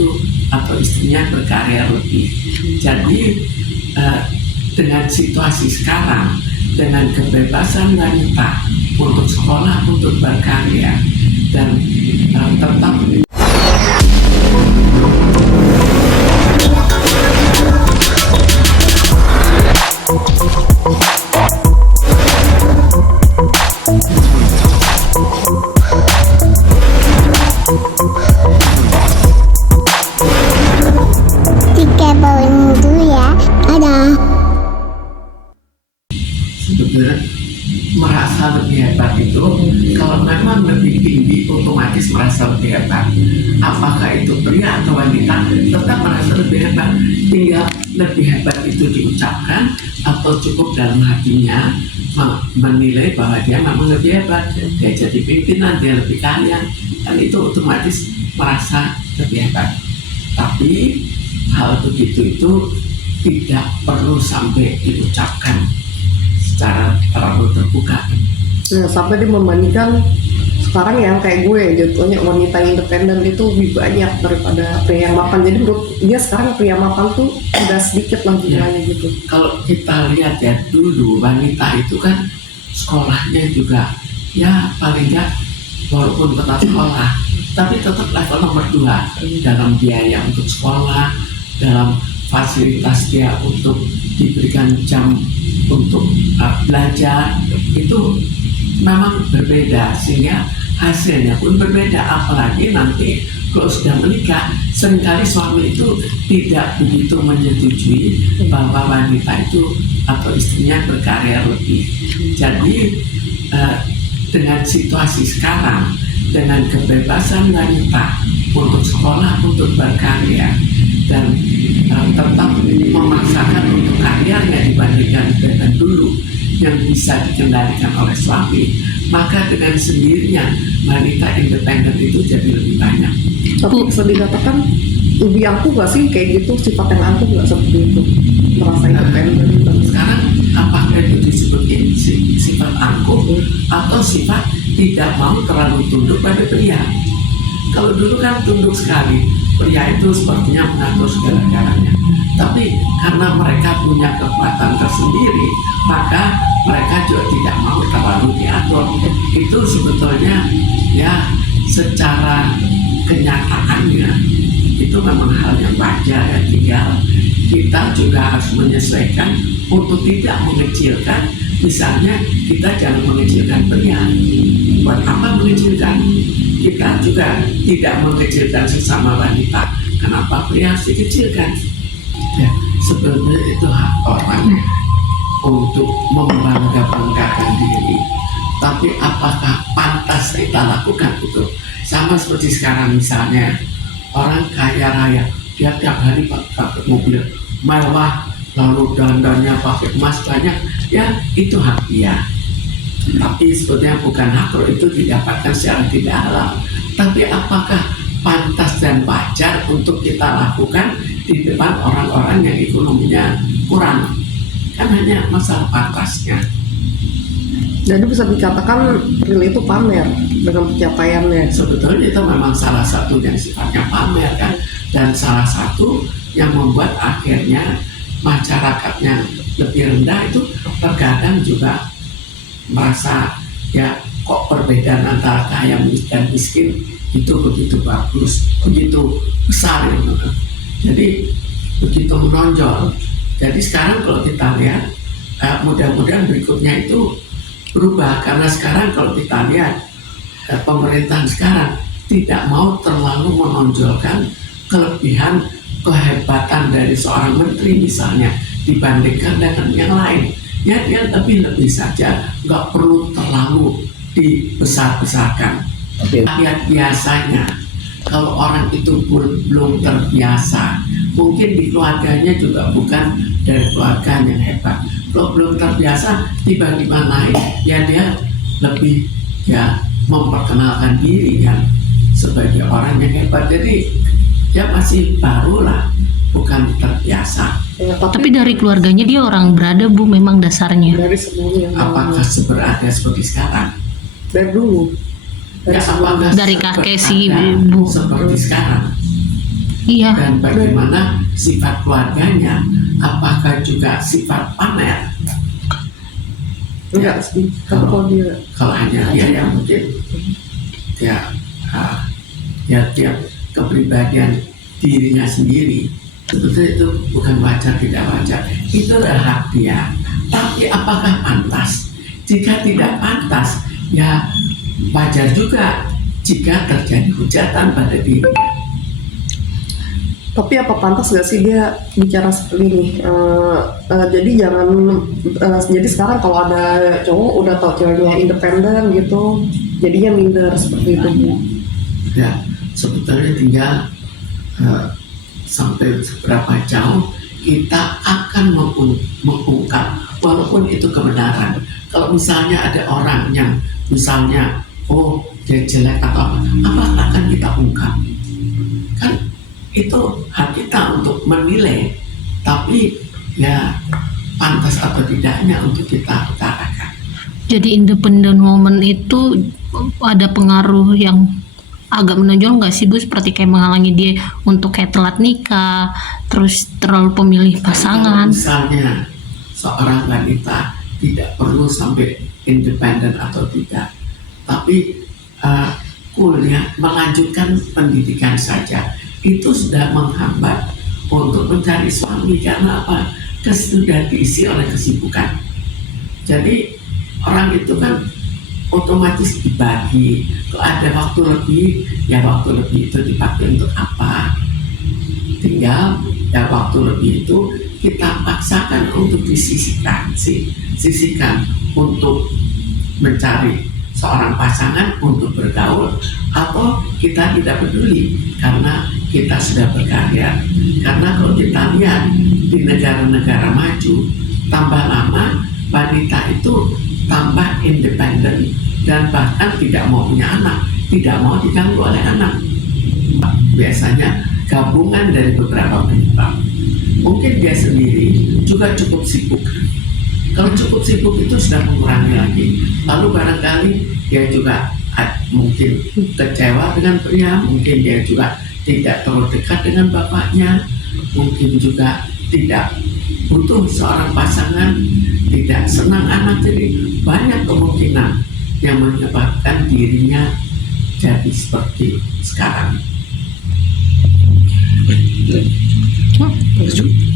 itu atau istrinya berkarya lebih. Jadi dengan situasi sekarang, dengan kebebasan wanita untuk sekolah, untuk berkarya dan tetap sebetulnya merasa lebih hebat itu kalau memang lebih tinggi otomatis merasa lebih hebat. Apakah itu pria atau wanita tetap merasa lebih hebat, tinggal lebih hebat itu diucapkan atau cukup dalam hatinya menilai bahwa dia memang lebih hebat, dia jadi pimpinan, dia lebih kaya, dan itu otomatis merasa lebih hebat. Tapi hal begitu itu tidak perlu sampai diucapkan secara terlalu terbuka. Nah, sampai dia membandingkan sekarang yang kayak gue, jatuhnya wanita yang independen itu lebih banyak daripada pria yang mapan. Jadi menurut dia sekarang pria mapan tuh udah sedikit lah jumlahnya gitu. Kalau kita lihat ya, dulu wanita itu kan sekolahnya juga ya paling nggak walaupun tetap sekolah, tapi tetap level nomor 2 dalam biaya untuk sekolah, dalam fasilitas dia untuk diberikan jam untuk belajar, itu memang berbeda, sehingga hasilnya pun berbeda. Apalagi nanti kalau sudah menikah, seringkali suami itu tidak begitu menyetujui bahwa wanita itu atau istrinya berkarya lebih. Jadi dengan situasi sekarang, dengan kebebasan wanita untuk sekolah, untuk berkarya dan tetap memaksakan untuk karyanya dibandingkan dengan dulu yang bisa dikendalikan oleh suami, maka dengan sendirinya wanita independen itu jadi lebih banyak. Tapi bisa dikatakan lebih angkuh gak sih kayak gitu, sifat yang angkuh gak seperti itu, merasa independen? Sekarang apakah itu disebut sifat angkuh atau sifat tidak mau terlalu tunduk pada pria? Kalau dulu kan tunduk sekali, pria itu sepertinya mengatur segala-galanya. Tapi karena mereka punya kekuatan tersendiri, maka mereka juga tidak mau terlalu diatur. Itu sebetulnya ya secara kenyataannya itu memang hal yang wajar ya. Tinggal kita juga harus menyesuaikan untuk tidak mengecilkan. Misalnya kita jangan mengecilkan pria. Buat apa mengecilkan? Kita juga tidak mengecilkan sesama wanita. Kenapa pria harus dikecilkan? Ya, sebenarnya itu hak orang untuk membangga-banggakan diri. Tapi apakah pantas kita lakukan itu? Sama seperti sekarang misalnya orang kaya raya, dia tiap hari pakai mobil mewah, lalu dandannya pakai emas banyak, ya itu hak dia. Tapi sebetulnya bukan hak kalau itu didapatkan secara tidak halal. Tapi apakah pantas dan wajar untuk kita lakukan di depan orang-orang yang ekonominya kurang? Kan hanya masalah pantasnya. Jadi bisa dikatakan real itu pamer dengan pencapaiannya. Sebetulnya itu memang salah satu yang sifatnya pamer kan, dan salah satu yang membuat akhirnya masyarakatnya lebih rendah itu terkadang juga merasa ya kok perbedaan antara kaya dan miskin itu begitu bagus, begitu besar gitu. Jadi begitu menonjol. Jadi sekarang kalau kita lihat mudah-mudahan berikutnya itu berubah, karena sekarang kalau kita lihat pemerintahan sekarang tidak mau terlalu menonjolkan kelebihan kehebatan dari seorang menteri misalnya dibandingkan dengan yang lain. Ya dia lebih saja, nggak perlu terlalu dibesar-besarkan. Lihat biasanya kalau orang itu belum terbiasa, mungkin di keluarganya juga bukan dari keluarga yang hebat. Kalau belum terbiasa tiba-tiba naik, ya dia lebih ya memperkenalkan diri kan sebagai orang yang hebat. Jadi dia masih baru lah, bukan terbiasa. Ya, Tapi dari keluarganya dia orang berada, Bu, memang dasarnya. dari sebelumnya. Apakah seberada seperti sekarang? Dari dulu. Ya, apakah Dari kakek si seberada ibu. seperti sekarang? Iya. Dan bagaimana sifat keluarganya, apakah juga sifat pamer? Enggak sih, kalau dia Kalau hanya dia yang mungkin ya, tiap kepribadian dirinya sendiri, sebetulnya itu bukan wajar tidak wajar, itu adalah hak dia. Tapi apakah pantas? Jika tidak pantas, ya wajar juga jika terjadi hujatan pada dirinya. Tapi apa pantas gak sih dia bicara seperti ini? Jadi jangan, jadi sekarang kalau ada cowok udah tau ceweknya independen gitu, jadinya minder seperti itu Bu. Ya, sebetulnya tinggal sampai seberapa jauh kita akan mengungkap, walaupun itu kebenaran. Kalau misalnya ada orang yang misalnya, oh dia jelek atau apa akan kita ungkap? Kan itu hak kita untuk menilai, tapi ya pantas atau tidaknya untuk kita utarakan. Jadi independent woman itu ada pengaruh yang agak menonjol nggak sih Bu, seperti kayak menghalangi dia untuk kayak telat nikah, terus terlalu pemilih pasangan? Kalau misalnya seorang wanita tidak perlu sampai independen atau tidak, tapi kuliah melanjutkan pendidikan saja itu sudah menghambat untuk mencari suami. Karena apa? Sudah diisi oleh kesibukan. Jadi orang itu kan otomatis dibagi. Kalau ada waktu lebih, ya waktu lebih itu dipakai untuk apa? Tinggal ya waktu lebih itu kita paksakan untuk disisihkan, sisihkan untuk mencari seorang pasangan untuk bergaul, atau kita tidak peduli karena kita sudah berkarya. Karena kalau kita lihat di negara-negara maju, tambah lama wanita itu tambah independen dan bahkan tidak mau punya anak, tidak mau diganggu oleh anak. Biasanya gabungan dari beberapa penyebab. Mungkin dia sendiri juga cukup sibuk. Kalau cukup sibuk itu sudah mengurangi lagi. Lalu barangkali dia juga mungkin kecewa dengan pria, mungkin dia juga tidak terlalu dekat dengan bapaknya, mungkin juga tidak butuh seorang pasangan, tidak senang anak. Jadi banyak kemungkinan yang menyebabkan dirinya jadi seperti sekarang. Hmm.